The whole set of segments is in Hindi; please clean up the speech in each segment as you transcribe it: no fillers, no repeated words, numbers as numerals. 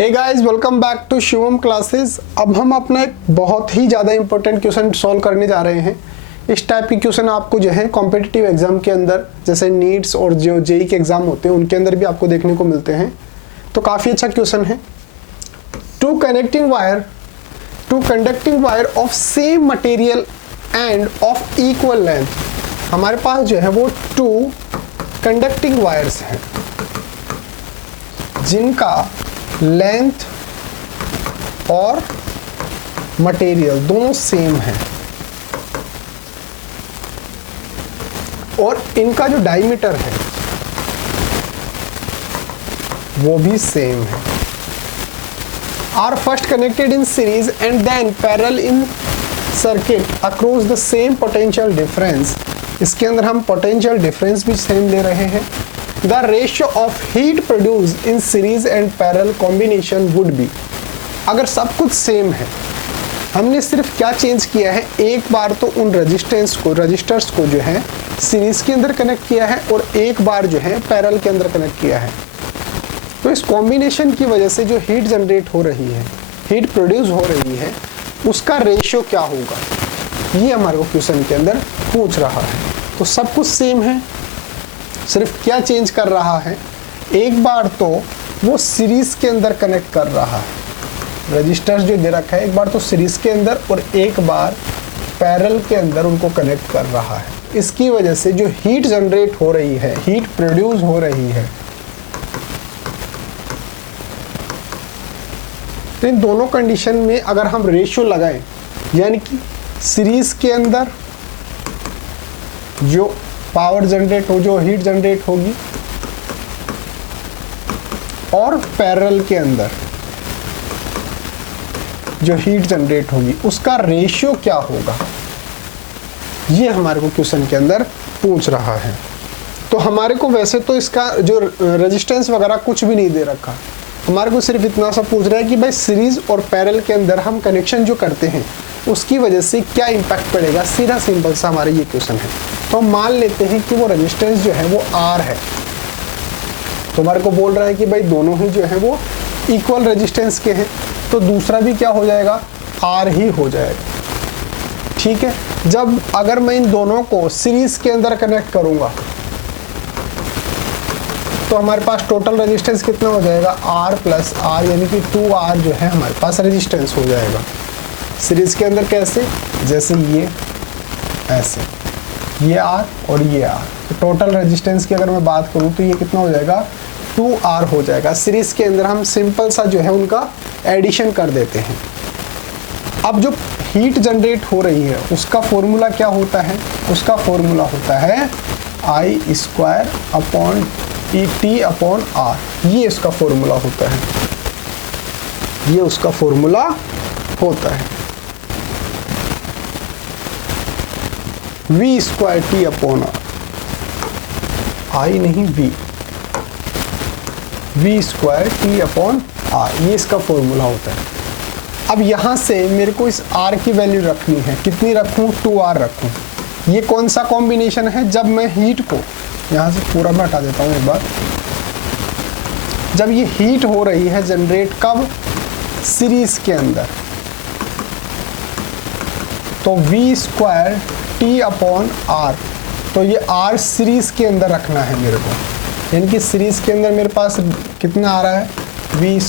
Hey guys, welcome back to Shivam classes. अब हम अपना एक बहुत ही ज़्यादा इंपॉर्टेंट क्वेश्चन सॉल्व करने जा रहे हैं। इस टाइप के क्वेश्चन आपको जो है कॉम्पिटिटिव एग्जाम के अंदर, जैसे नीट्स और जो जेई के एग्जाम होते हैं उनके अंदर भी आपको देखने को मिलते हैं, तो काफ़ी अच्छा क्वेश्चन है। Two conducting wire of same material and of equal length. हमारे पास जो है वो टू कंडक्टिंग वायर्स हैं जिनका लेंथ और मटेरियल दोनों सेम है और इनका जो डायमीटर है वो भी सेम है। Are first connected in series and then parallel in circuit across the same potential difference. इसके अंदर हम पोटेंशियल डिफरेंस भी सेम ले रहे हैं। The ratio of heat produced in series and parallel combination would be। अगर सब कुछ सेम है, हमने सिर्फ क्या चेंज किया है, एक बार तो उन रजिस्टर्स को जो है सीरीज के अंदर कनेक्ट किया है और एक बार जो है पैरेलल के अंदर कनेक्ट किया है। तो इस कॉम्बिनेशन की वजह से जो हीट जनरेट हो रही है, हीट प्रोड्यूस हो रही है, उसका रेशियो क्या होगा, ये हमारे को क्वेश्चन के अंदर पूछ रहा है। तो सब कुछ सेम है, सिर्फ क्या चेंज कर रहा है, एक बार तो वो सीरीज के अंदर कनेक्ट कर रहा है, रजिस्टर्स जो दे रखा है एक बार तो सीरीज के अंदर और एक बार पैरेलल के अंदर उनको कनेक्ट कर रहा है। इसकी वजह से जो हीट जनरेट हो रही है, हीट प्रोड्यूस हो रही है, तो इन दोनों कंडीशन में अगर हम रेशियो लगाएं, यानी कि सीरीज के अंदर जो पावर जनरेट हो, जो हीट जनरेट होगी, और पैरेलल के अंदर जो हीट जनरेट होगी, उसका रेशियो क्या होगा, ये हमारे को क्वेश्चन के अंदर पूछ रहा है। तो हमारे को वैसे तो इसका जो रेजिस्टेंस वगैरह कुछ भी नहीं दे रखा, हमारे को सिर्फ इतना सा पूछ रहा है कि भाई सीरीज और पैरेलल के अंदर हम कनेक्शन जो करते हैं उसकी वजह से क्या इम्पैक्ट पड़ेगा, सीधा सिंपल सा हमारा ये क्वेश्चन है। तो हम मान लेते हैं कि वो रेजिस्टेंस जो है वो R है, तो हमारे को बोल रहा है कि भाई दोनों ही जो है वो इक्वल रेजिस्टेंस के हैं, तो दूसरा भी क्या हो जाएगा, R ही हो जाएगा। ठीक है, जब अगर मैं इन दोनों को सीरीज के अंदर कनेक्ट करूंगा तो हमारे पास टोटल रेजिस्टेंस कितना हो जाएगा, R प्लस R, यानी कि 2R जो है हमारे पास रेजिस्टेंस हो जाएगा। सीरीज के अंदर कैसे, जैसे ये ऐसे, ये R और ये R, तो टोटल रेजिस्टेंस की अगर मैं बात करूं तो ये कितना हो जाएगा, 2R हो जाएगा। सीरीज के अंदर हम सिंपल सा जो है उनका एडिशन कर देते हैं। अब जो हीट जनरेट हो रही है उसका फॉर्मूला क्या होता है, उसका फॉर्मूला होता है I square upon T upon R, ये उसका फॉर्मूला होता है, ये उसका फॉर्मूला होता है। V square T upon R, I नहीं V square T upon R, ये इसका फॉर्मूला होता है। अब यहाँ से मेरे को इस R की वैल्यू रखनी है, कितनी रखूँ, 2R रखूँ। ये कौन सा कॉम्बिनेशन है, जब मैं हीट को यहाँ से पूरा मैं हटा देता हूँ एक बार, जब ये हीट हो रही है जनरेट, कब, सीरीज के अंदर, तो V square T upon R, तो ये R सीरीज के अंदर रखना है मेरे को, यानी कि सीरीज के अंदर मेरे पास कितना आ रहा है, V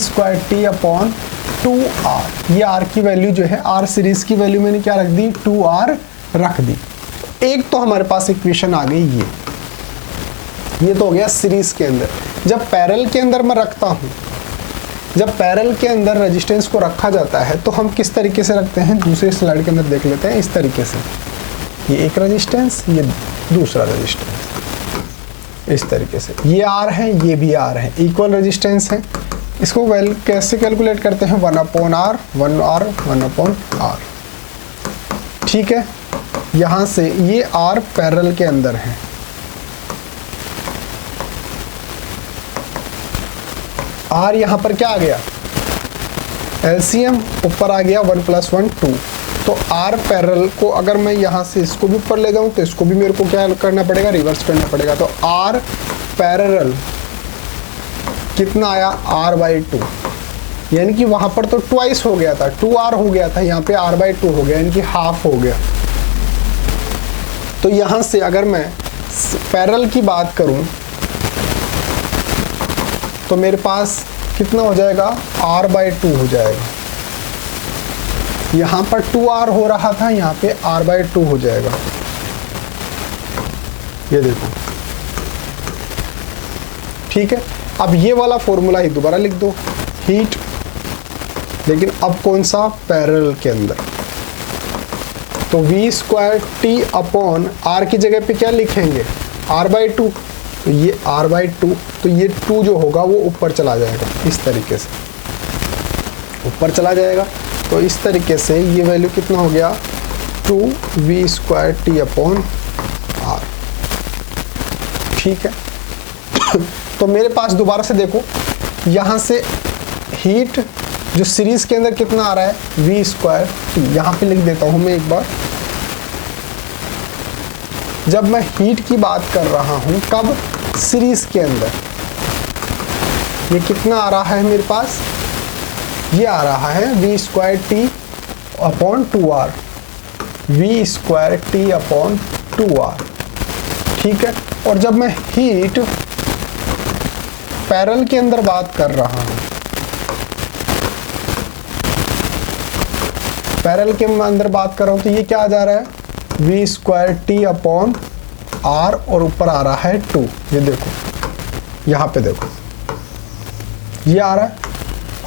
square T upon 2R। ये R की वैल्यू जो है, R सीरीज की वैल्यू मैंने क्या रख दी, 2R रख दी। एक तो हमारे पास इक्वेशन आ गई ये तो हो गया सीरीज के अंदर। जब पैरेलल के अंदर मैं रखता हूँ, जब पैरेलल के अंदर रेजिस्टेंस को रखा जाता है तो हम किस तरीके से रखते हैं, दूसरी स्लाइड के अंदर देख लेते हैं। इस तरीके से, ये एक रेजिस्टेंस, ये दूसरा रेजिस्टेंस, इस तरीके से, ये R है, ये भी R है, इक्वल रेजिस्टेंस है। इसको कैसे कैलकुलेट करते हैं, 1 अपॉन R, 1 अपॉन R। ठीक है, यहाँ से ये R पैरेलल के अंदर है, R यहाँ पर क्या आ गया, LCM ऊपर आ गया 1 + 1 2, तो आर पैरेलल को अगर मैं यहाँ से इसको भी ऊपर ले जाऊँ तो इसको भी मेरे को क्या करना पड़ेगा, रिवर्स करना पड़ेगा। तो आर पैरेलल कितना आया, r/2, यानी कि वहाँ पर तो ट्वाइस हो गया था, 2r हो गया था, यहाँ पे r/2 हो गया, यानी कि हाफ हो गया। तो यहाँ से अगर मैं पैरेलल की बात करूँ तो मेरे पास कितना हो जाएगा, r/2 हो जाएगा। यहाँ पर 2r हो रहा था, यहाँ पे r/2 हो जाएगा। ये देखो, ठीक है। अब ये वाला फॉर्मूला ही दोबारा लिख दो, हीट, लेकिन अब कौन सा, पैरेलल के अंदर। तो v²T अपॉन r की जगह पे क्या लिखेंगे, r/2, तो ये r/2, तो ये 2 जो होगा वो ऊपर चला जाएगा, इस तरीके से ऊपर चला जाएगा। तो इस तरीके से ये वैल्यू कितना हो गया, 2v² T अपॉन r, ठीक है। तो मेरे पास दोबारा से देखो, यहाँ से हीट जो सीरीज के अंदर कितना आ रहा है, v² T, यहाँ पे लिख देता हूँ मैं एक बार। जब मैं हीट की बात कर रहा हूँ, कब, सीरीज के अंदर, ये कितना आ रहा है मेरे पास, ये आ रहा है v² T upon 2r, v² T upon 2r, ठीक है। और जब मैं हीट पैरेलल के अंदर बात कर रहा हूं, पैरेलल के अंदर बात कर रहा हूं, तो ये क्या आ जा रहा है, v² T अपॉन r, और ऊपर आ रहा है 2। ये देखो, यहाँ पे देखो, ये आ रहा है।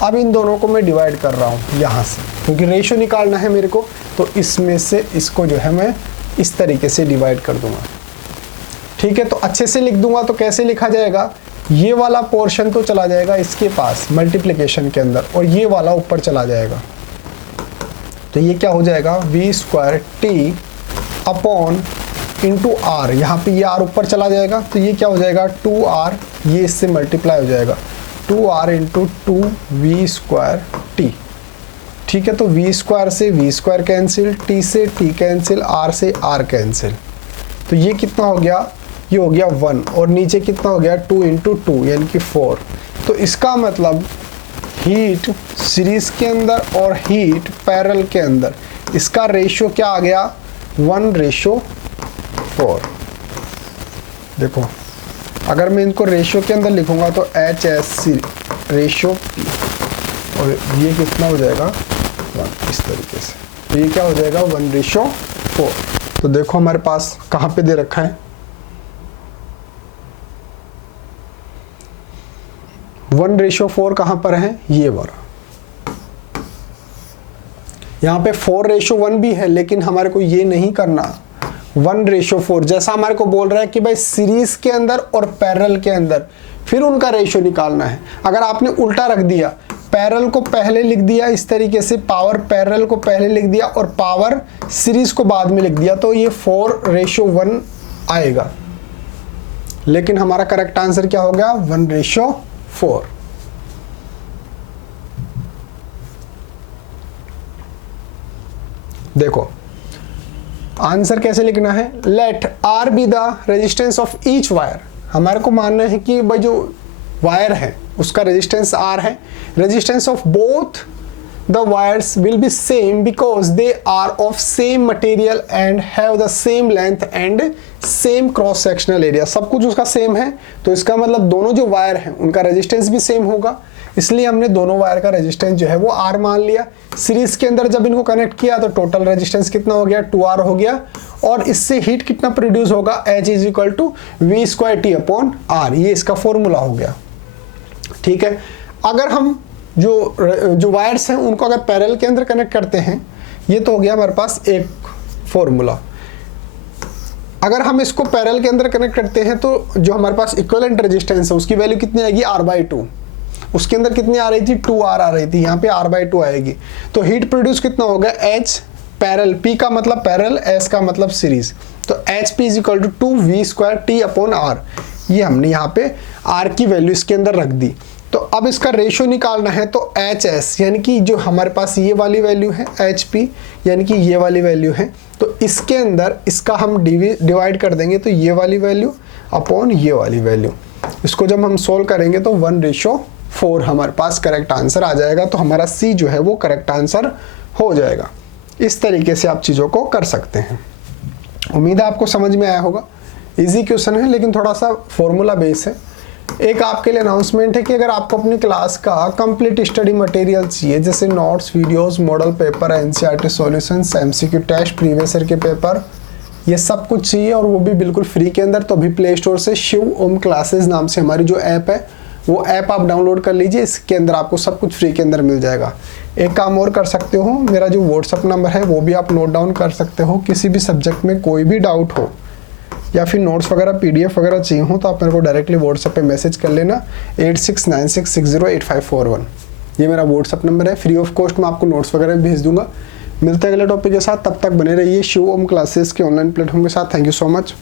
अब इन दोनों को मैं डिवाइड कर रहा हूँ यहाँ से, क्योंकि रेशियो निकालना है मेरे को, तो इसमें से इसको जो है मैं इस तरीके से डिवाइड कर दूंगा, ठीक है। तो अच्छे से लिख दूंगा, तो कैसे लिखा जाएगा, ये वाला पोर्शन तो चला जाएगा इसके पास मल्टीप्लिकेशन के अंदर, और ये वाला ऊपर चला जाएगा। तो ये क्या हो जाएगा, v² T upon into r, यहाँ पे ये r ऊपर चला जाएगा, तो ये क्या हो जाएगा, 2r, ये इससे मल्टीप्लाई हो जाएगा, 2r इंटू 2v² T, ठीक है। तो v² से v² कैंसिल, t से t कैंसिल, r से r कैंसिल, तो ये कितना हो गया, ये हो गया 1, और नीचे कितना हो गया, 2 इंटू 2 यानी कि 4। तो इसका मतलब हीट सीरीज के अंदर और हीट पैरेलल के अंदर, इसका रेशियो क्या आ गया, 1:4। देखो, अगर मैं इनको रेशियो के अंदर लिखूंगा तो HSC रेशियो P, और ये कितना हो जाएगा, 1, इस तरीके से। तो ये क्या हो जाएगा, 1:4। तो देखो हमारे पास कहाँ पे दे रखा है, 1:4 कहाँ पर है, ये वाला। यहाँ पे 4:1 भी है, लेकिन हमारे को ये नहीं करना, 1:4 जैसा हमारे को बोल रहा है कि भाई सीरीज के अंदर और पैरेलल के अंदर फिर उनका रेशियो निकालना है। अगर आपने उल्टा रख दिया, पैरेलल को पहले लिख दिया इस तरीके से, पावर पैरेलल को पहले लिख दिया और पावर सीरीज को बाद में लिख दिया, तो ये 4:1 आएगा। लेकिन हमारा करेक्ट आंसर क्या हो गया, 1:4। देखो आंसर कैसे लिखना है, let R be the resistance of each wire. हमारे को मानना है कि भाई जो वायर है उसका रेजिस्टेंस आर है, resistance of both the wires will be same because they are of same material and have the same length and same cross sectional area. सब कुछ उसका सेम है, तो इसका मतलब दोनों जो वायर हैं उनका रेजिस्टेंस भी सेम होगा, इसलिए हमने दोनों वायर का रेजिस्टेंस जो है वो R मान लिया। सीरीज के अंदर जब इनको कनेक्ट किया तो टोटल रेजिस्टेंस कितना हो गया, 2R हो गया, और इससे हीट कितना प्रोड्यूस होगा, H is equal to v² T upon R। ये इसका फॉर्मूला हो गया, ठीक है। अगर हम जो वायर्स हैं उनको अगर पैरेलल के अंदर कनेक्ट करते हैं, ये तो हो गया हमारे पास एक फॉर्मूला। अगर हम इसको पैरेलल के अंदर कनेक्ट करते हैं तो जो हमारे पास इक्विवेलेंट रेजिस्टेंस है उसकी वैल्यू कितनी आएगी, R/2। उसके अंदर कितनी आ रही थी, 2R आ रही थी, यहाँ पे R/2 आएगी। तो हीट प्रोड्यूस कितना होगा, H पैरेलल, P का मतलब पैरेलल, S का मतलब सीरीज, तो HP is equal to 2v² T upon R। ये हमने यहाँ पे R की वैल्यू इसके अंदर रख दी। तो अब इसका रेशियो निकालना है, तो HS यानी कि जो हमारे पास ये वाली वैल्यू है HP यानी कि ये वाली वैल्यू है, तो इसके अंदर इसका हम डिवाइड कर देंगे, तो ये वाली वैल्यू अपॉन ये वाली वैल्यू। इसको जब हम सोल्व करेंगे तो 1:4 हमारे पास करेक्ट आंसर आ जाएगा। तो हमारा C जो है वो करेक्ट आंसर हो जाएगा। इस तरीके से आप चीज़ों को कर सकते हैं। उम्मीद है आपको समझ में आया होगा। इजी क्वेश्चन है लेकिन थोड़ा सा फॉर्मूला बेस है। एक आपके लिए अनाउंसमेंट है कि अगर आपको अपनी क्लास का कंप्लीट स्टडी मटेरियल चाहिए, जैसे notes, videos, model paper, NCERT solutions, MCQ test, previous year के पेपर, ये सब कुछ चाहिए और वो भी बिल्कुल फ्री के अंदर, तो अभी प्ले स्टोर से शिव ओम क्लासेस नाम से हमारी जो ऐप है वो ऐप आप डाउनलोड कर लीजिए। इसके अंदर आपको सब कुछ फ्री के अंदर मिल जाएगा। एक काम और कर सकते हो, मेरा जो व्हाट्सअप नंबर है वो भी आप नोट डाउन कर सकते हो। किसी भी सब्जेक्ट में कोई भी डाउट हो या फिर नोट्स वगैरह PDF वगैरह चाहिए हो तो आप मेरे को डायरेक्टली व्हाट्सएप पे मैसेज कर लेना 8696608541। ये मेरा व्हाट्सअप नंबर है। फ्री ऑफ कॉस्ट मैं आपको नोट्स वगैरह भेज दूंगा। मिलते हैं अगले टॉपिक के साथ, तब तक बने रहिए शिव ओम क्लासेस के ऑनलाइन प्लेटफॉर्म के साथ। Thank you so much.